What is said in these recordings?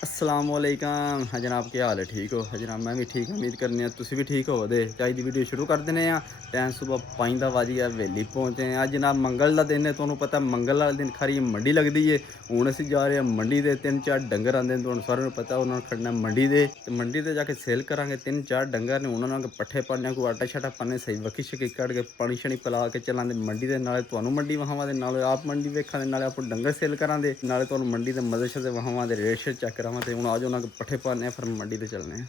असलामुअलैकुम हाँ जनाब, क्या हाल है? ठीक हो? हाँ जनाब, मैं भी ठीक हाँ। उम्मीद करने तुसी भी ठीक हो। दे चाय की वीडियो शुरू कर देने। टाइम सुबह 5 वज गया, हवेली पहुँचे हैं। अज जनाब मंगल का दिन है, तुहानू पता मंगल वाले दिन खारी मंडी लगती है। हूँ असी जा रहे हैं मंडी के। 3-4 डंगर आते हैं, तुहानू सारिਆਂ ਨੂੰ पता उन्होंने खड़ना मंडी से। तो मंडी से जाके सेल करांगे। 3-4 डंगर ने, उन्होंने पट्ठे पाने, कोई आटा शाटा पाने, सही वक्की शक्की कट के पानी शानी पिला के चलांगे मंडी के। नाले तुहानू मंडी वहावां, नाले आप मंडी वेखांगे, नाले आप डंगर सेल करांगे, नाले तुहानू मंडी के मदद शदे वहावां के रेट शेट चेक करावां। ते हुण आज उन्होंने पट्ठे पाने, फिर मंडी से चलने हैं।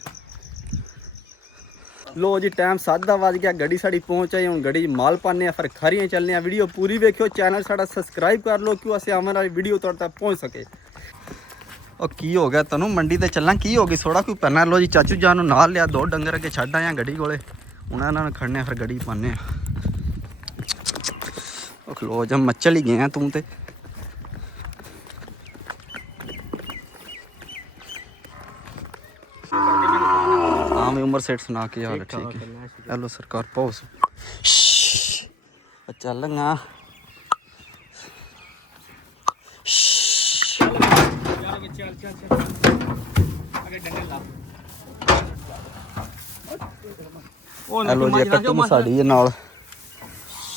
लो जी, टाइम 7 वज गया, गड्डी साड़ी पहुँच आई। हम गड्डी माल पाने, फिर खरियाँ चलने। वीडियो पूरी वेखियो, चैनल साडा सबसक्राइब कर लो, क्यों असें आने वाली वीडियो तुहाडे तक पहुँच सके। और की हो गया तैनूं? मंडी ते चलना की हो गई? सोड़ा कोई पैना। लो जी, चाचू जान नूं नाल लिया, 2 डंगर अगे छड्ड आए गड्डी कोले। हुण इन्हां नूं खड़ने, फिर गड्डी पाने। खलो जा, मचल ही गए तूं ते। हाँ मैं उमर सेठ सुना के हाल ठीक है। हेलो सरकार पहुँच चलगा। हेलो जी, कट्टू साड़ी है नाल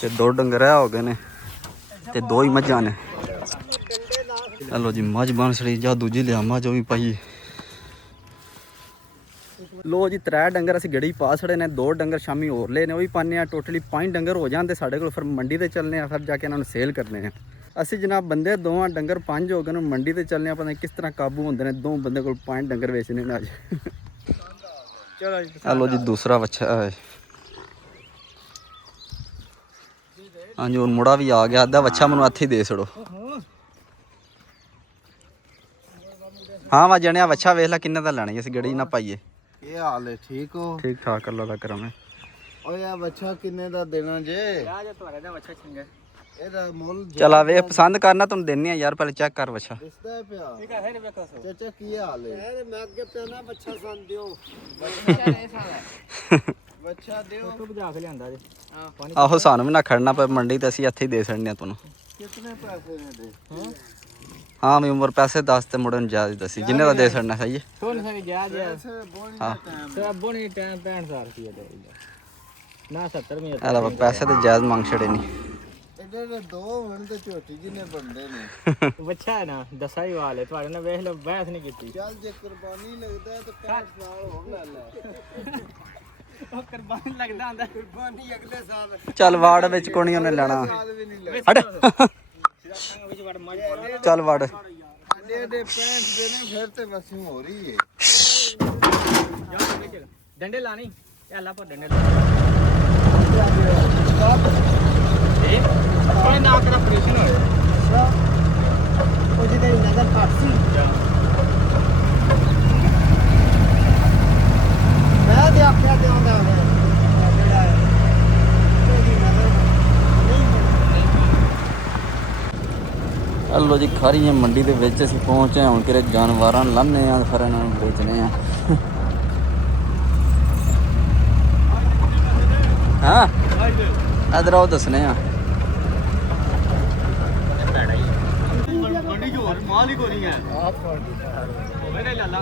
ते 2 डंगर है हो गए ने ते 2 ही मझां ने। हेलो जी, मझ बन छड़ी जा, दूजी लिया मझ भी पाई। लो जी, 3 डंगर असीं गड़ी पा छड़े ने, 2 डंगर शामी होर ले ने, वो भी पाने। टोटली 5 डंगर हो जाते साढ़े को। फिर मंडी ते चलने, फिर जाके इन्होंने सेल करने हैं। असीं जनाब बंदे 2 डंगर 5 हो गए। मंडी ते चलने, पता नहीं किस तरह काबू होंदे ने। 2 बंदे को 5 डंगर बेचने ने अज। हेलो जी, दूसरा बच्चा है। हाँ जी, मुड़ा भी आ गया। अद्धा बच्चा मैनू हथ ही दे छड़ो। हाँ वा जने बच्चा वेख ला किन्ने दा लैना, असीं गड़ी ना पाइए। क्या हाल है? ठीक हो? ठीक ठाक, अल्लाह दा करम है। ओ यार बच्चा किन्ने दा देना जे? यार तो लगा बच्चा छिंगे। एदा मोल चला वे पसंद करना, तुम देने यार, पहले चेक कर बच्चा। दिसदा है पिया। ठीक है ने बेखो सो। चाचा की हाल है? यार मैं अगे पेना बच्चा सन दियो। बच्चा नहीं साला। बच्चा दियो। तो बुझा के लियांदा जे। हां आहो, सानू भी ना खड़ना पे मंडी ते, असीं इत्थे ही दे छड़ने तैनूं। कितने पैसे ने दे? हां हाँ मैं उम्र पैसे 10 ते मुड़न जायज दसी, जिन्ने दा दे छड़ना सही है। कौन सा जायज है? हां सब बोनी टाइम 65,000 रुपया दे ना 70 में। अरे पैसे ते जायज मांग छड़े नहीं। इधर 2 हन ते छोटी जिने बंदे ने। बच्चा है ना, दसा ही वाल है तुम्हारे ना, वेख लो बहस नहीं की। चल जे कुर्बानी लगदा है तो 5 साल हो ले ले। ओ कुर्बानी लगदा आंदा, कुर्बानी अगले साल। चल वाड़ विच कोनी उन्हें लेना। हट चल वाड़। दे 65 देने फिर ते वसी हो रही है। डंडे लानी अल्लाह पर डंडे कोई ना कर ऑपरेशन होए ओ जी तेरी नजर फाटसी। मैं दे आख्या ते आंदा है जेड़ा तेरी नजर हेलो जी, खारी मंडी के विच असीं पहुंचे हैं। हुण किरे जानवरां लाने आ, फिर इन्हां नूं बेचने आ। हाँ इधर आओ, दसने आ। मंडी जो माल ही कोनी है मेरे लाला,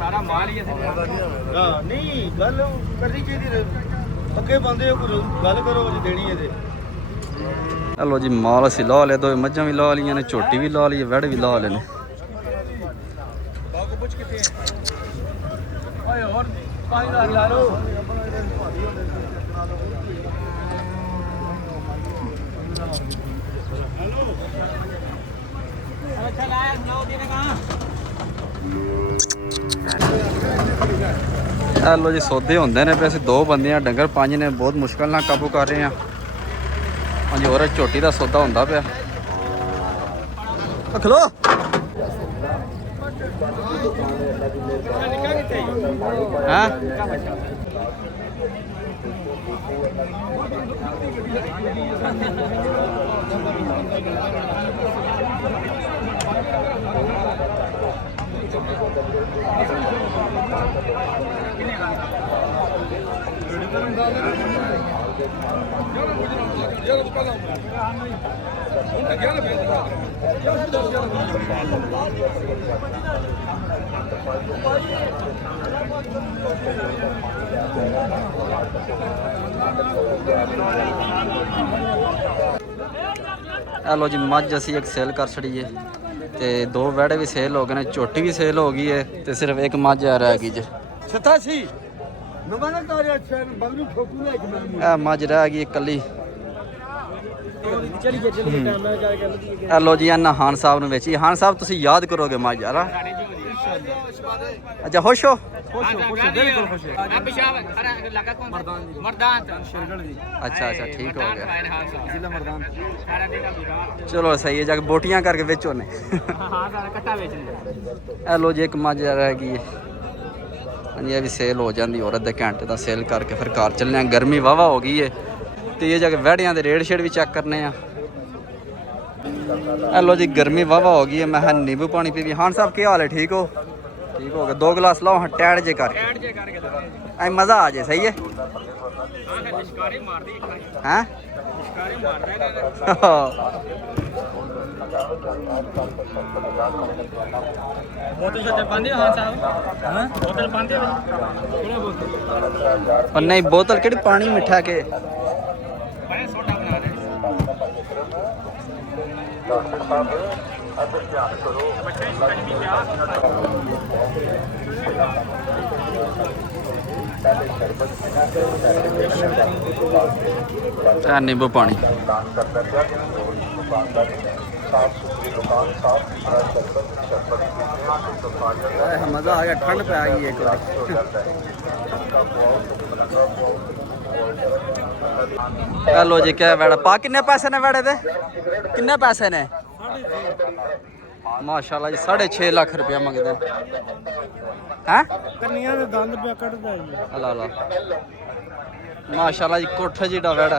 सारा माल ही है। हां नहीं गल करनी चाहिए, अगे बंदे को गल करो जी देनी है ते। हेलो जी, माल असीं ला लिया। 2 मझां भी ला लियां ने, झोटी भी ला ली है, वड़ भी ला ले ने। बाग पुछ किथे ओए और 5,000 ला लो। अच्छा लाया सुनाओ देने कहां। हेलो जी, सौदे होंदे ने पे। असीं 2 बंदे हैं, डंगर 5 ने, बहुत मुश्किल नाल काबू कर रहे हैं। हाँ जी, और झोटी का सौदा होंदा पिया। खलो हाँ ਇਹ ਲੋ ਜੀ ਮੱਝ ਅਸੀਂ ਇੱਕ ਸੇਲ ਕਰ ਛੜੀਏ ਤੇ ਦੋ ਵੜੇ ਵੀ ਸੇਲ ਹੋ ਗਏ ਨੇ, ਝੋਟੀ ਵੀ ਸੇਲ ਹੋ ਗਈ ਹੈ ਤੇ ਸਿਰਫ ਇੱਕ ਮੱਝ ਆ ਰਹਿ ਗਈ ਜੇ। 87 ਨੰਬਰ ਤਾਰੇ ਅੱਛਾ ਬੰਗਲੂ ਠੋਕੂ ਲੈ ਕੇ ਇਹ ਮੱਝ ਰਹਿ ਗਈ ਇਕੱਲੀ। ਚਲੀ ਟਾਈਮ ਨਾਲ ਜਾ ਕੇ ਲੱਗੀ ਇਹ ਲੋ ਜੀ ਇਹਨਾਂ ਖਾਨ ਸਾਹਿਬ ਨੂੰ ਵੇਚੀ। ਖਾਨ ਸਾਹਿਬ ਤੁਸੀਂ ਯਾਦ ਕਰੋਗੇ ਮੱਝ ਯਾਰ। ਅੱਛਾ ਖੁਸ਼ ਹੋ? ਬਿਲਕੁਲ ਖੁਸ਼ ਹੈ ਮਰਦਾਨ ਅੱਛਾ ਅੱਛਾ ਠੀਕ ਹੋ ਗਿਆ। ਜ਼ਿਲ੍ਹਾ ਮਰਦਾਨ ਚਲੋ ਸਹੀ ਹੈ, ਜਾ ਕੇ ਬੋਟੀਆਂ ਕਰਕੇ ਵੇਚੋ ਨੇ। ਹਾਂ ਸਾਰਾ ਕੱਟਾ ਵੇਚ ਲਿਆ। ਇਹ ਲੋ ਜੀ ਇੱਕ ਮੱਝ ਰਹਿ ਗਈ ਹੈ। ਹਾਂਜੀ ਇਹ ਵੀ ਸੇਲ ਹੋ ਜਾਂਦੀ ਹੋਰ ਅੱਧੇ ਘੰਟੇ ਦਾ ਸੇਲ ਕਰਕੇ ਫਿਰ ਘਰ ਚੱਲਨੇ ਆ। ਗਰਮੀ ਵਾਵਾ ਹੋ ਗਈ ਹੈ ਤੇ ਇਹ ਜਾ ਕੇ ਵਹਿੜਿਆਂ ਦੇ ਰੇਟ ਸ਼ੇਡ ਵੀ ਚੈੱਕ ਕਰਨੇ ਆ। ਇਹ ਲੋ ਜੀ ਗਰਮੀ ਵਾਵਾ ਹੋ ਗਈ ਹੈ। ਮੈਂ ਹਾਂ ਨਿੰਬੂ ਪਾਣੀ ਪੀਵੀ। ਖਾਨ ਸਾਹਿਬ ਕੀ ਹਾਲ ਹੈ? ਠੀਕ ਹੋ? ਠੀਕ ਹੋ ਗਿਆ। 2 ਗਲਾਸ ਲਾਓ ਹਾਂ ਟੈੜ ਜੇ ਕਰਕੇ ਐ ਮਜ਼ਾ ਆ ਜੇ। ਸਹੀ ਹੈ ਹੈਂ? ਬੋਤਲ ਛੱਤੇ ਪਾਉਂਦੇ ਹਾਂ ਸਾਹਿਬ। ਹਾਂ ਬੋਤਲ ਪਾਉਂਦੇ ਹੋ? ਕਿਹੜਾ ਬੋਤਲ? ਪਰ ਨਹੀਂ ਬੋਤਲ ਕਿਹੜੀ ਪਾਣੀ ਮਿੱਠਾ ਕੇ ਮੈਂ ਸੋਡਾ ਬਣਾ ਰਿਹਾ। ਬੱਚੇ ਇਸ ਕੰਨ ਵੀ ਪਿਆ ਆ ਨਿੰਬੂ ਪਾਣੀ। ਮਜ਼ਾ ਆ ਗਿਆ। ਠੰਡ ਪੈ ਗਈ ਇੱਕ ਵਾਰ। ਲੋ ਜੀ ਕਿਆ ਵੜਾ ਪਾ। ਕਿੰਨੇ ਪੈਸੇ ਨੇ ਵੜੇ ਦੇ? ਕਿੰਨੇ ਪੈਸੇ ਨੇ? ਮਾਸ਼ਾਅੱਲਾ ਜੀ 6.5 ਲੱਖ ਰੁਪਇਆ ਮੰਗਦੇ ਹੈ। ਕੰਨੀਆਂ ਦੇ ਦੰਦ ਪਿਆ ਕੱਢਦਾ ਜੀ। ਅੱਲਾ ਅੱਲਾ ਮਾਸ਼ਾਅੱਲਾ ਜੀ ਕੋਠਾ ਜਿਹੜਾ ਵੜਾ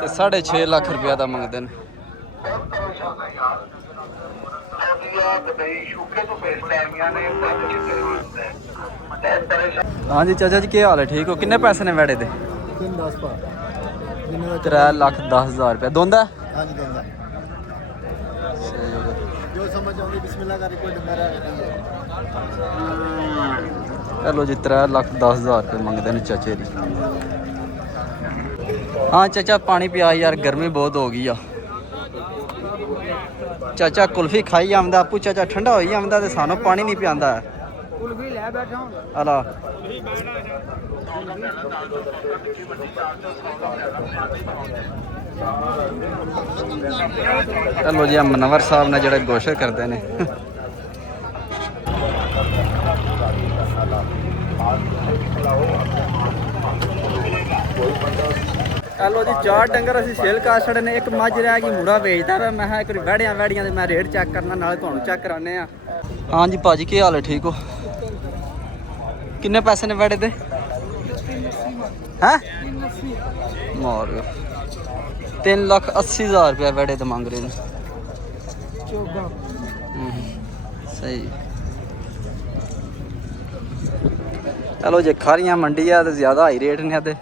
ਤੇ 6.5 ਲੱਖ ਰੁਪਇਆ ਦਾ ਮੰਗਦੇ ਨੇ। ਹਾਂਜੀ ਚਾਚਾ ਜੀ ਕੀ ਹਾਲ ਹੈ? ਠੀਕ ਹੋ? ਕਿੰਨੇ ਪੈਸੇ ਨੇ ਵੜੇ ਦੇ? 3-10 ਪਾ 3,10,000 ਰੁਪਇਆ ਦੋਂਦਾ। ਹਾਂਜੀ ਦਿੰਦਾ ਜੋ ਸਮਝ ਆਉਂਦੀ ਬਿਸਮਿਲ੍ਲਾ ਕਰੀ ਕੋਈ ਡੰਗਰ ਨਹੀਂ ਹੈ। ਚਲੋ ਜੀ 3,10,000 ਰੁਪਏ ਮੰਗਦੇ ਨੇ ਚਾਚੇ ਦੀ। ਹਾਂ ਚਾਚਾ ਪਾਣੀ ਪਿਆ ਯਾਰ, ਗਰਮੀ ਬਹੁਤ ਹੋ ਗਈ ਆ। ਚਾਚਾ ਕੁਲਫੀ ਖਾਈ ਆਉਂਦਾ, ਆਪੂ ਚਾਚਾ ਠੰਡਾ ਹੋਈ ਆਉਂਦਾ ਤੇ ਸਾਨੂੰ ਪਾਣੀ ਨਹੀਂ ਪਿਆਉਂਦਾ। ਕੁਲਫੀ ਲੈ ਬੈਠਾ ਹਾਂ। ਅਲਾ ਚਲੋ ਜੀ ਮਨਵਰ ਸਾਹਿਬ ਨੇ ਜਿਹੜੇ ਗੋਸ਼ਤ ਕਰਦੇ ਨੇ। ਚਲੋ ਜੀ 4 ਡੰਗਰ ਅਸੀਂ ਸੇਲ ਕਰ ਛੜੇ ਨੇ। ਇੱਕ ਮੱਝ ਰਹਿ ਗਈ, ਮੁੰਡਾ ਵੇਚਦਾ ਵਾ। ਮੈਂ ਕਿਹਾ ਇੱਕ ਵਾਰੀ ਵੜੀਆਂ ਦੇ ਮੈਂ ਰੇਟ ਚੈੱਕ ਕਰਨਾ, ਨਾਲੇ ਤੁਹਾਨੂੰ ਚੈੱਕ ਕਰਾਣੇ ਆ। ਹਾਂਜੀ ਭਾਜੀ ਕੀ ਹਾਲ ਹੈ? ਠੀਕ ਹੋ? ਕਿੰਨੇ ਪੈਸੇ ਨੇ ਵੜੇ ਦੇ? ਹੈ 3,80,000 ਰੁਪਇਆ ਵੜੇ ਤੇ ਮੰਗ ਰਹੇ ਨੇ। ਸਹੀ। ਚਲੋ ਜੇ ਖਾਰੀਆਂ ਮੰਡੀ ਆ ਤੇ ਜ਼ਿਆਦਾ ਹਾਈ ਰੇਟ ਨੇ ਤੇ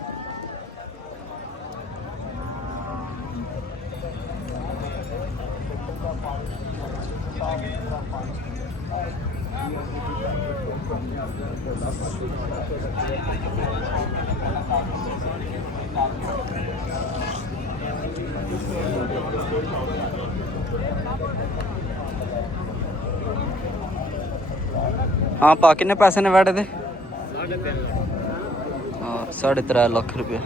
हाँ पा किन्ने पैसे ने वैट दे? 3.5 लाख रुपया।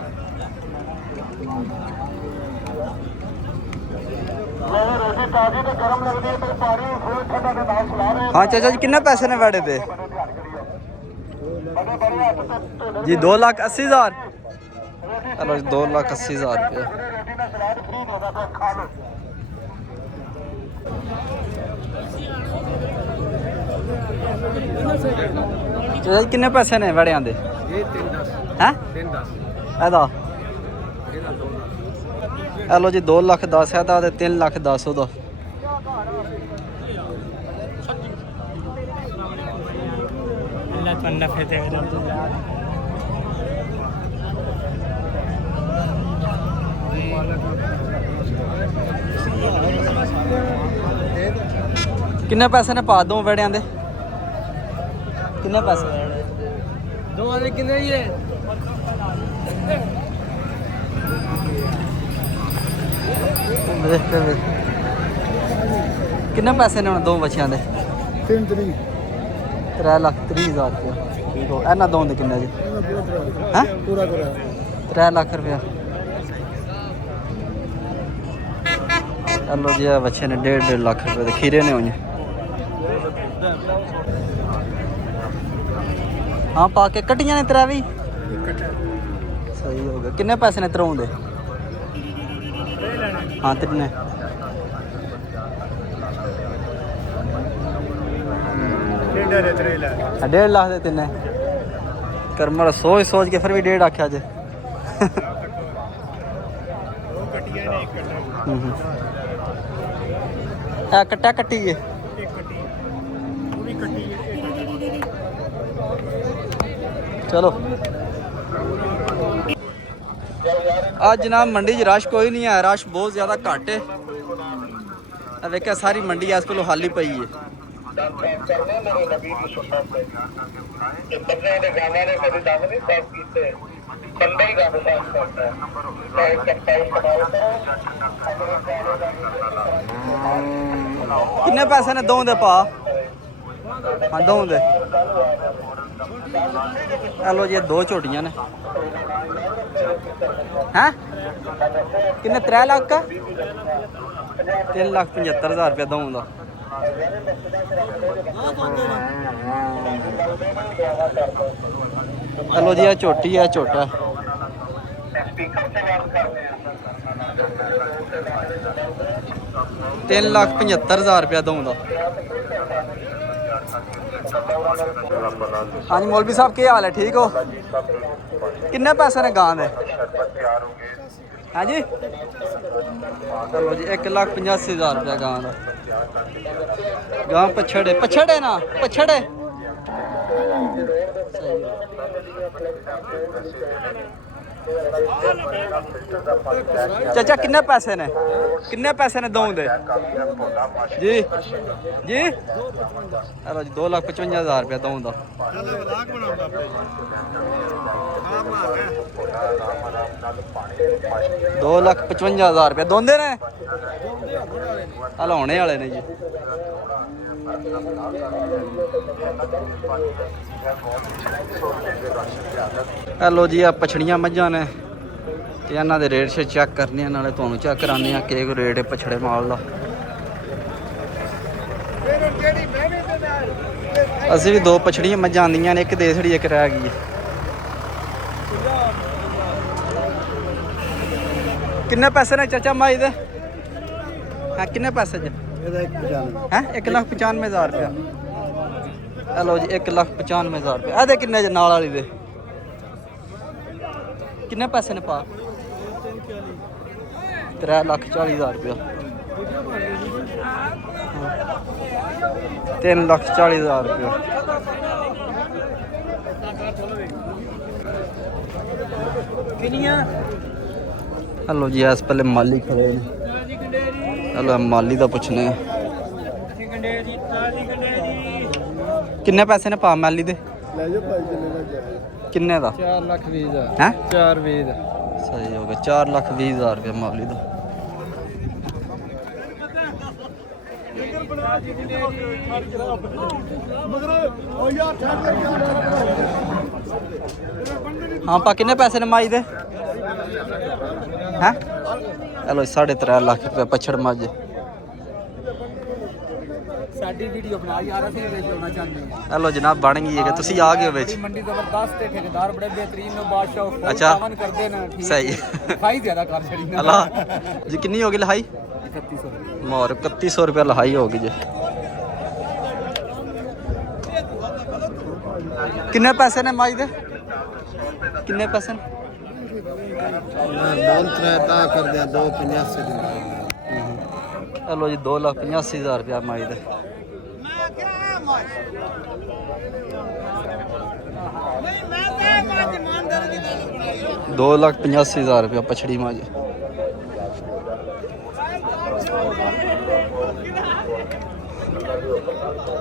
हाँ चाचा जी किन्ने पैसे ने वैट दे? जी 2,80,000। चलो 2,80,000 रुपया। ਚਾਚਾ ਜੀ ਕਿੰਨੇ ਪੈਸੇ ਨੇ ਵੜਿਆਂ ਦੇ? ਇਹ 310 ਹੈ 310 ਇਹਦਾ ਇਹਦਾ 2 ਲੱਖ। ਇਹ ਲੋ ਜੀ 2,10,000 ਇਹਦਾ ਤੇ 3,10,000 ਉਹਦਾ। Allah tanda fete ਕਿੰਨੇ ਪੈਸੇ ਨੇ ਪਾ ਦੋ ਵੜਿਆਂ ਦੇ? ਕਿੰਨੇ ਪੈਸੇ ਦੋਵਾਂ ਦੇ ਕਿੰਨੇ ਹੀ ਹੈ ਕਿੰਨੇ ਪੈਸੇ ਨੇ ਹੁਣ ਦੋ ਬੱਚਿਆਂ ਦੇ 3,30,000 ਰੁਪਇਆ ਠੀਕ ਹੋ ਇਹਨਾਂ ਦੋ ਦੇ ਕਿੰਨੇ ਜੀ ਹੈ ਪੂਰਾ ਕਰਾ 3 ਲੱਖ ਰੁਪਇਆ ਚਲੋ ਜੀ ਇਹ ਬੱਚੇ ਨੇ 1.5 ਲੱਖ ਰੁਪਏ ਦੇ ਖੀਰੇ ਨੇ ਹੋਣੇ ਹਾਂ ਪਾ ਕੇ ਕੱਟੀਆਂ ਨੇ ਤੇਰਾ ਵੀ ਸਹੀ ਹੋ ਗਿਆ ਕਿੰਨੇ ਪੈਸੇ ਨੇ ਤਰਾਉਂ ਦੇ ਹਾਂ ਤਿੰਨੇ 1.5 ਲੱਖ ਦੇ ਤਿੰਨੇ ਕਰਮਰ ਸੋਚ ਕੇ ਫਿਰ ਵੀ 1.5 ਆਖਿਆ ਜੇ ਆ ਕੱਟਾ ਕੱਟੀ ਏ ਚਲੋ ਅੱਜ ਜਨਾਬ ਮੰਡੀ 'ਚ ਰਸ਼ ਕੋਈ ਨਹੀਂ ਹੈ ਰਸ਼ ਬਹੁਤ ਜ਼ਿਆਦਾ ਘੱਟ ਹੈ ਆ ਵੇਖਿਆ ਸਾਰੀ ਮੰਡੀ ਇਸ ਕੋਲੋਂ ਖਾਲੀ ਪਈ ਹੈ ਕਿੰਨੇ ਪੈਸੇ ਨੇ ਦੋ ਦੇ ਪਾ ਹਾਂ ਦੋ ਦੇ ਲੋ ਜੀ ਦੋ ਝੋਟੀਆਂ ਨੇ ਹੈ ਕਿੰਨੇ 3 ਲੱਖ 3,75,000 ਰੁਪਇਆ ਦਊਂ ਦਾ ਚਲੋ ਜੀ ਇਹ ਝੋਟੀ ਹੈ ਝੋਟਾ 3,75,000 ਰੁਪਇਆ ਦਊਂ ਦਾ हाँ जी मौलवी साहब क्या हाल है ठीक हो किन्ने पैसे ने गां दे हाँ जी चलो जी 1,85,000 रुपया गां दा गां पछड़े ना पछड़े चाचा किन्ने पैसे ने दो दे जी जी चलो जी 2,55,000 रुपया दो दा 2,55,000 रुपया दोंदे ने हल होने वाले ने जी हेलो जी आ पछड़ियां मझां ने ते इन्हां दे रेट चेक करने नाले तुहानूं चेक कराने आ कि रेट है पछड़े माल दा असीं भी दो पछड़ियां मझां आंदियां ने एक देसड़ी एक रह गई किन्ने पैसे ने चाचा माई दे हाँ किन्ने पैसे च हैं 1,95,000 रुपया हेलो जी 1,95,000 रुपया ए किन्ने च नाल वाली दे किन्ने पैसे ने पा 3,40,000 रुपया 3,40,000 रुपया हेलो जी इस पहले माली खड़े ने चलो माली का पुछने किन्ने पैसे ने पा माली दे किन्ने का 4,20,000 है 4,20,000 सही हो गया 4,20,000 रुपया माली का हाँ पा किन्ने पैसे ने माई दे हैं चलो 3.5 लाख रुपया पछड़ मज ਸਾਡੀ ਵੀਡੀਓ ਬਣਾ ਯਾਰ ਅਸੀਂ ਵਿੱਚ ਹੋਣਾ ਚਾਹੁੰਦੇ ਹਾਂ ਹਲੋ ਜਨਾਬ ਬਣ ਗਈ ਹੈ ਤੁਸੀਂ ਆ ਗਏ ਵਿੱਚ ਮੰਡੀ ਜ਼ਬਰਦਸਤ ਤੇ ਠੇਕੇਦਾਰ ਬੜੇ ਬਿਹਤਰੀਨ ਨੇ ਬਾਦਸ਼ਾਹ ਅੱਛਾ ਕਰਦੇ ਨੇ ਠੀਕ ਸਹੀ ਖਾਈ ਜ਼ਿਆਦਾ ਕਰ ਛੜੀ ਨਾ ਅੱਲਾ ਜੀ ਕਿੰਨੀ ਹੋ ਗਈ ਲਹਾਈ 3100 ਮੋਰ 3100 ਰੁਪਏ ਲਹਾਈ ਹੋ ਗਈ ਜੀ ਕਿੰਨੇ ਪੈਸੇ ਨੇ ਮਾਈ ਦੇ ਕਿੰਨੇ ਪੈਸੇ ਨੇ बोल रहा कर दिया 2,85 चलो जी 2,85,000 रुपया माई दे 2,85,000 रुपया पछड़ी माज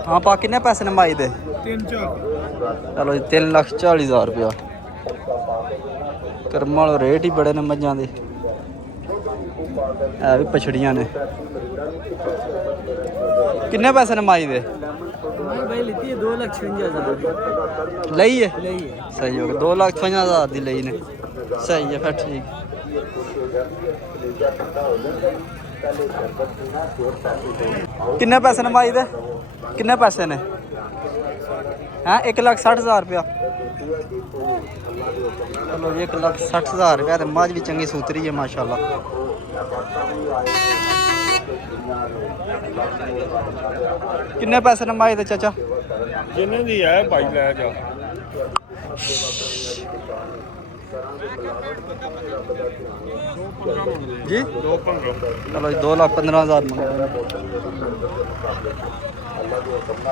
ਹਾਂ ਪਾ ਕਿੰਨੇ ਪੈਸੇ ਨੇ ਮਾਈ ਦੇ 3-4 ਚਲੋ ਜੀ 3,40,000 ਰੁਪਇਆ ਕਰਮਾਂ ਵਾਲੇ ਰੇਟ ਹੀ ਬੜੇ ਨੇ ਮੱਝਾਂ ਦੇ ਇਹ ਵੀ ਪਛੜੀਆਂ ਨੇ ਕਿੰਨੇ ਪੈਸੇ ਨੇ ਮਾਈ ਦੇ भाई लेती है 2,56,000 ਲਈ ਹੈ ले है ਸਹੀ ਹੋ ਗਿਆ 2,50,000 ਦੀ ਲਈ ਨੇ ਸਹੀ ਹੈ ਫਿਰ ਠੀਕ ਕਿੰਨੇ ਪੈਸੇ ਨੇ ਮਾਈ ਦੇ ਕਿੰਨੇ ਪੈਸੇ ਨੇ ਹੈ 1,60,000 ਰੁਪਇਆ ਚਲੋ ਜੀ 1,60,000 ਰੁਪਇਆ ਤੇ ਮੱਝ ਵੀ ਚੰਗੀ ਸੂਤਰੀ ਹੈ ਮਾਸ਼ਾਅੱਲਾ ਕਿੰਨੇ ਪੈਸੇ ਨੇ ਮਾਈ ਦੇ ਚਾਚਾ ਜਿੰਨੇ ਦੀ ਹੈ ਭਾਈ ਲੈ ਜਾ ਜੀ 2-15 ਚਲੋ ਜੀ 2,15,000 ਮੰਗਦੇ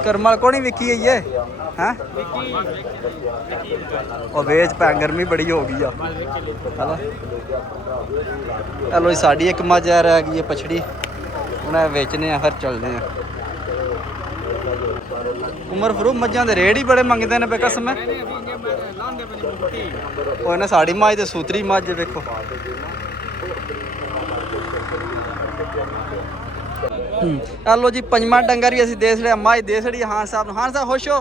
ਕਰਮਲ ਕੋਣੀ ਵਿਕੀ ਹੈ ਇਹ ਹੈ ਉਹ ਵੇਚ ਪੈ ਗਰਮੀ ਬੜੀ ਹੋ ਗਈ ਆ ਹਲੋ ਚਲੋ ਜੀ ਸਾਡੀ ਇੱਕ ਮੱਝ ਆ ਰਹਿ ਗਈ ਹੈ ਪਛੜੀ ਹੁਣ ਇਹ ਵੇਚਨੇ ਆ ਫਿਰ ਚੱਲਦੇ ਆ ਉਮਰ ਫਰੂ ਮੱਝਾਂ ਦੇ ਰੇਟ ਹੀ ਬੜੇ ਮੰਗਦੇ ਨੇ ਬੇਕਸਮ ਹੈ ਉਹ ਨਾ ਸਾਡੀ ਮੱਝ ਤੇ ਸੂਤਰੀ ਮੱਝ ਵੇਖੋ ਹਲੋ ਜੀ ਪੰਜਵਾਂ ਡੰਗਰ ਵੀ ਅਸੀਂ ਦੇਖ ਲਿਆ ਮੱਝ ਦੇਖ ਲਈ ਹਾਂ ਸਾਹਿਬ ਨੂੰ ਹਾਂ ਸਾਹਿਬ ਖੁਸ਼ ਹੋ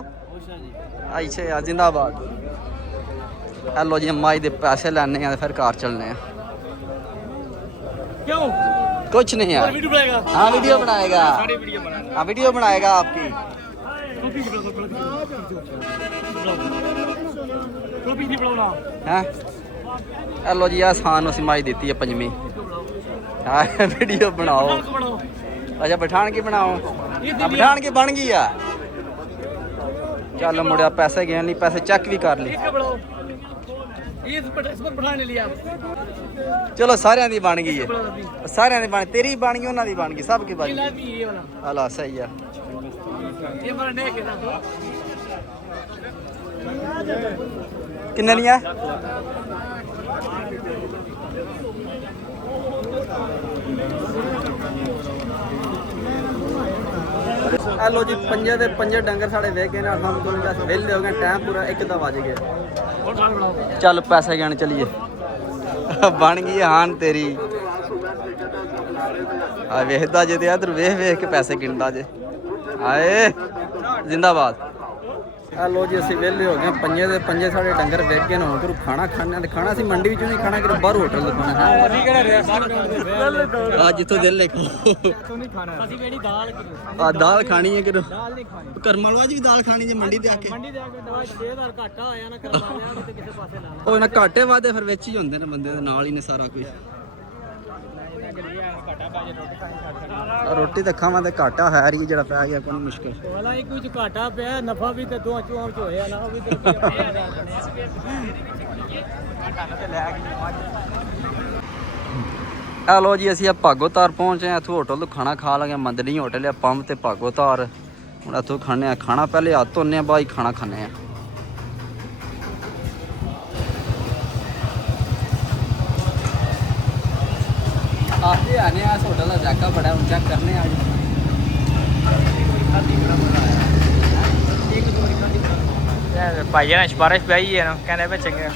ਅੱਛਾ ਜ਼ਿੰਦਾਬਾਦ ਹਲੋ ਜੀ ਮੱਝ ਦੇ ਪੈਸੇ ਲੈਣੇ ਆ ਫਿਰ ਘਰ ਚੱਲਨੇ ਆ क्यों कुछ नहीं यार वीडियो बनाएगा हाँ वीडियो बनाएगा सारी वीडियो बनाएगा हाँ वीडियो बनाएगा आपकी कॉपी नहीं बनाना हैं हेलो जी आसान उसी माई दी है पंजवी हाँ वीडियो बनाओ अच्छा पठान की बनाओ हाँ पठान की बन गई है चल मुड़िया पैसे गए नहीं पैसे चेक भी कर ली चलो सारियां दी बन गई है सारियां दी बन तेरी बन गई उन्हां दी बन गई सब की बन गई हला सही है किन्ने दी है हेलो जी पंजे दे पंजे डंगर साढ़े वेख गए ना अलहमदुलिल्लाह वेले हो गए टाइम पूरा एक दा बज गया चल पैसे गण चलिए बन गई हान तेरी आ वेखदा जे ते इधर वेख वेख के पैसे गिनदा जे आए जिंदाबाद हेलो जी ਅਸੀਂ ਵੇਲੇ ਹੋ ਗਏ ਪੰਜੇ ਦੇ ਪੰਜੇ ਸਾਡੇ ਡੰਗਰ ਵੇਖ ਗਏ ਨੇ ਹੁਣ ਕਿ ਖਾਣਾ ਖਾਣਾ ਤੇ ਖਾਣਾ ਸੀ ਮੰਡੀ ਵਿੱਚੋਂ ਨਹੀਂ ਖਾਣਾ ਕਿ ਬਾਹਰ ਹੋਟਲ ਤੋਂ ਖਾਣਾ ਹੈ ਅਸੀਂ ਕਿਹੜਾ ਰੈਸਟੋਰੈਂਟ ਆ ਜਿੱਥੋਂ ਦਿਲ ਲਿਖੋ ਤੋਂ ਨਹੀਂ ਖਾਣਾ ਅਸੀਂ ਕਿਹੜੀ ਦਾਲ ਆ ਦਾਲ ਖਾਣੀ ਹੈ ਕਿ ਦਾਲ ਨਹੀਂ ਖਾਣੀ ਕਰਮਲ ਵੀ ਦਾਲ ਖਾਣੀ ਜੇ ਮੰਡੀ ਤੇ ਆ ਕੇ ਮੰਡੀ ਦੇ ਆ ਕੇ ਦਵਾ 6000 ਘਾਟਾ ਆਇਆ ਨਾ ਕਰਵਾ ਲਿਆ ਤੇ ਕਿਸੇ ਪਾਸੇ ਲਾ ਲਾ ਉਹ ਨਾ ਘਾਟੇ ਵਾਦੇ ਫਿਰ ਵਿੱਚ ਹੀ ਹੁੰਦੇ ਨੇ ਬੰਦੇ ਦੇ ਨਾਲ ਹੀ ਨੇ ਸਾਰਾ ਕੁਝ ਰੋਟੀ ਤਾਂ ਖਾਵਾਂ ਤੇ ਘਾਟਾ ਹੈ ਰਹੀ ਜਿਹੜਾ ਪੈ ਗਿਆ ਕੋਈ ਮੁਸ਼ਕਿਲ ਵਾਲਾ ਇਹ ਕੁਝ ਘਾਟਾ ਪਿਆ ਨਫਾ ਵੀ ਤੇ ਦੋ ਚੋਂ ਚ ਹੋਇਆ ਨਾ ਉਹ ਵੀ ਤੇ ਹੈਲੋ ਜੀ ਅਸੀਂ ਆ ਭਾਗੋਤਾਰ ਪਹੁੰਚੇ ਆ ਇੱਥੋਂ ਹੋਟਲ ਤੋਂ ਖਾਣਾ ਖਾ ਲਗੇ ਮੰਦਨੀ ਹੋਟਲ ਆ ਪੰਪ ਤੇ ਭਾਗੋਤਾਰ ਹੁਣ ਇੱਥੋਂ ਖਾਣੇ ਆ ਖਾਣਾ ਪਹਿਲੇ ਹੱਥ ਧੋਨੇ ਆ ਬਾਅਦ ਖਾਣਾ ਖਾਣੇ ਆ आते आने आज होटल का जाका बड़ा है चेक करने आज ਭਾਈਆਂ ਨੇ ਸkhish ਪਾਈ ਹੈ ਨਾ ਕਹਿੰਦੇ ਵੇ ਚੰਗੇ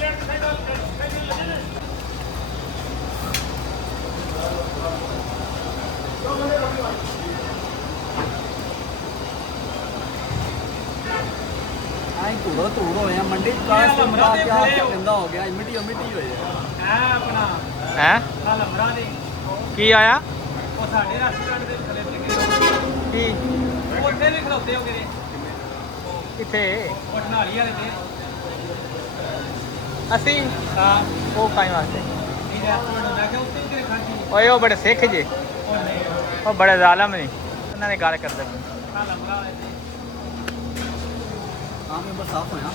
ਆਈ ਧੂੜ ਧੂੜ ਹੋਇਆ ਮੰਡੀ ਕਾਸ ਤੇ ਮਰਾ ਕੇ ਆ ਕੇ ਗੰਦਾ ਹੋ ਗਿਆ ਮਿੱਟੀ ਮਿੱਟੀ ਹੋਈ ਹੈ ਆਪਣਾ ਹੈ ਆ ਲੰਬਰਾ ਦੇ ਕੀ ਆਇਆ ਉਹ ਸਾਡੇ ਰੈਸਟੋਰੈਂਟ ਦੇ ਥੱਲੇ ਤੇ ਕੀ ਉੱਥੇ ਵੀ ਖਲੋਤੇ ਹੋ ਗਏ ਕਿੱਥੇ ਉਹ ਢਨਾਲੀ ਵਾਲੇ ਤੇ ਅਸੀਂ ਹਾਂ ਉਹ ਕਾਈ ਵਾਸਤੇ ਇਹ ਰੈਸਟੋਰੈਂਟ ਮੈਂ ਕਿਹਾ ਉੱਥੇ ਵੀ ਖਾਂਦੀ ਓਏ ਉਹ ਬੜੇ ਸਿੱਖ ਜੇ ਉਹ ਨਹੀਂ ਉਹ ਬੜੇ ਜ਼ਾਲਮ ਨੇ ਉਹਨਾਂ ਨੇ ਗੱਲ ਕਰਦੇ ਆ ਲੰਬਰਾ ਵਾਲੇ ਤੇ ਆਹ ਮੈਂ ਬਸ ਸਾਫ ਹੋਇਆ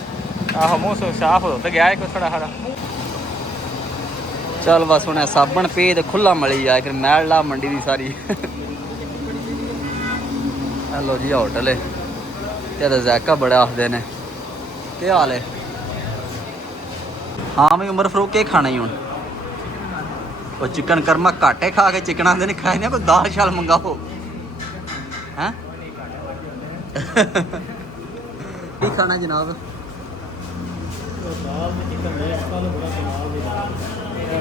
ਆਹੋ ਮੂੰਹ ਸੋ ਸਾਫ ਹੋ ਤੇ ਗਿਆ ਇੱਕ ਥੋੜਾ ਹਰਾ ਚੱਲ ਬਸ ਹੁਣ ਸਾਬਣ ਪੀ ਤੇ ਖੁੱਲਾ ਮਲੀ ਆ ਕਿ ਮੈਲ ਲਾ ਮੰਡੀ ਦੀ ਸਾਰੀ ਹੈਲੋ ਜੀ ਹੋਟਲ ਹੈ ਤੇ ਦਾ ਜ਼ਾਇਕਾ ਬੜਾ ਆਖਦੇ ਨੇ ਕੀ ਹਾਲ ਹੈ ਹਾਂ ਮੈਂ ਉਮਰ ਫਰੂਕ ਕੇ ਖਾਣਾ ਹੀ ਹੁਣ ਉਹ ਚਿਕਨ ਕਰਮਾ ਘਾਟੇ ਖਾ ਕੇ ਚਿਕਨਾਂ ਦੇ ਨਹੀਂ ਖਾਏ ਨੇ ਕੋਈ ਦਾਲ ਸ਼ਾਲ ਮੰਗਾਓ ਹੈ ਕੀ ਖਾਣਾ ਜਨਾਬ?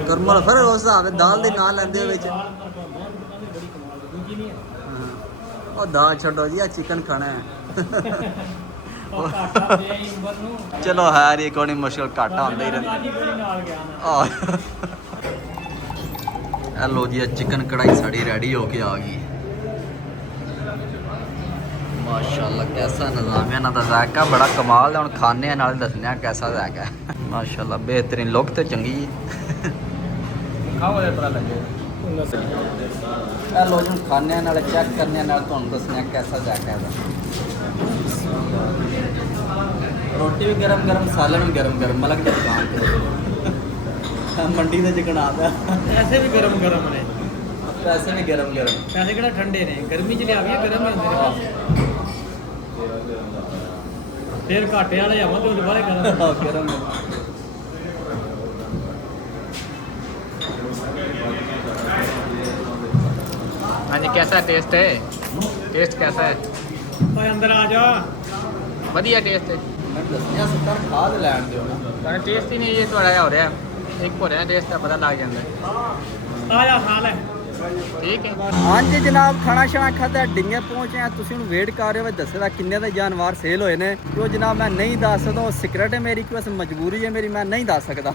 ਗਰਮਲ ਫਿਰ ਉਸ ਹਿਸਾਬ ਨਾਲ ਦਾਲ ਦੇ ਨਾਲ ਲੈਂਦੇ ਵਿੱਚ। ਉਹ ਦਾਲ ਛੱਡੋ ਜੀ, ਆ ਚਿਕਨ ਖਾਣਾ ਹੈ। ਚਲੋ ਹੈ ਰੀ ਕੋਈ ਮੁਸ਼ਕਿਲ ਘਾਟਾ ਹੁੰਦਾ ਹੀ ਰਹਿੰਦਾ। ਇਹ ਲੋ ਜੀ, ਚਿਕਨ ਕੜਾਈ ਸਾਡੀ ਰੈਡੀ ਹੋ ਕੇ ਆ ਗਈ। ਮਾਸ਼ਾਅੱਲਾ ਕੈਸਾ ਨਿਜ਼ਾਮ ਹੈ ਇਹਨਾਂ ਦਾ, ਜ਼ਾਇਕਾ ਬੜਾ ਕਮਾਲ ਹੈ। ਹੁਣ ਖਾਣੇ ਆ ਨਾਲ ਦੱਸਣੇ ਆ ਕੈਸਾ ਜ਼ਾਇਕਾ ਹੈ। ਮਾਸ਼ਾਅੱਲਾ ਬਿਹਤਰੀਨ, ਲੁੱਕ ਤੇ ਚੰਗੀ ਹੈ। ਖਾਓ ਦੇ ਪਤਾ ਲੱਗੇ। ਇਹ ਲੋ ਜੀ, ਖਾਣੇ ਨਾਲ ਚੈੱਕ ਕਰਨੇ ਨਾਲ ਤੁਹਾਨੂੰ ਦੱਸਣੇ ਆ ਕੈਸਾ ਜ਼ਾਇਕਾ ਹੈ। ਰੋਟੀ ਵੀ ਗਰਮ ਗਰਮ, ਸਾਲਨ ਵੀ ਗਰਮ ਗਰਮ। ਮਲਕ ਦੀ ਦੁਕਾਨ ਤੇ ਮੰਡੀ ਦੇ ਚਿਕਨ ਆਦਾ। ਪੈਸੇ ਵੀ ਗਰਮ ਗਰਮ ਨੇ, ਪੈਸੇ ਵੀ ਗਰਮ ਗਰਮ। ਪੈਸੇ ਕਿਹੜਾ ਠੰਡੇ ਨੇ, ਗਰਮੀ 'ਚ ਲਿਆਵੀਏ ਗਰਮ ਹੀ ਹੁੰਦੇ ਨੇ। ਫਿਰ ਘਾਟੇ ਵਾਲੇ ਆਵਾਂਗੇ ਉਹਦੇ ਬਾਰੇ ਗਰਮ ਗਰਮ। हाँ जी, कैसा टेस्ट है? टेस्ट कैसा है? भाई अंदर आ जा। बढ़िया टेस्ट है। मैं दसनिया सत्तर खाद लैन दियो ना। पर टेस्ट ही नहीं, ये थोड़ा हो रहा है। एक हो रहा है टेस्ट का पता लग जाता है। आया हाल है ठीक है। हाँ जी जनाब, खाना शाना खादा, डिंगे पहुंचे हैं। तुसीं हुण वेट कर रहे हो दस्से दा किन्ने दे जानवर सेल होए ने। जो जनाब मैं नहीं दस सकदा, सीक्रेट है मेरी, कि बस मजबूरी है मेरी, मैं नहीं दस सकदा।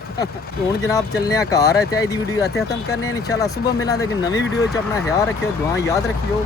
हुण जनाब चलने घर है। ते अज दी वीडियो इत्थे खत्म करने इंशाल्लाह। सुबह मिलांगे नवी वीडियो च। अपना ख्याल रखियो, दुआ याद रखियो।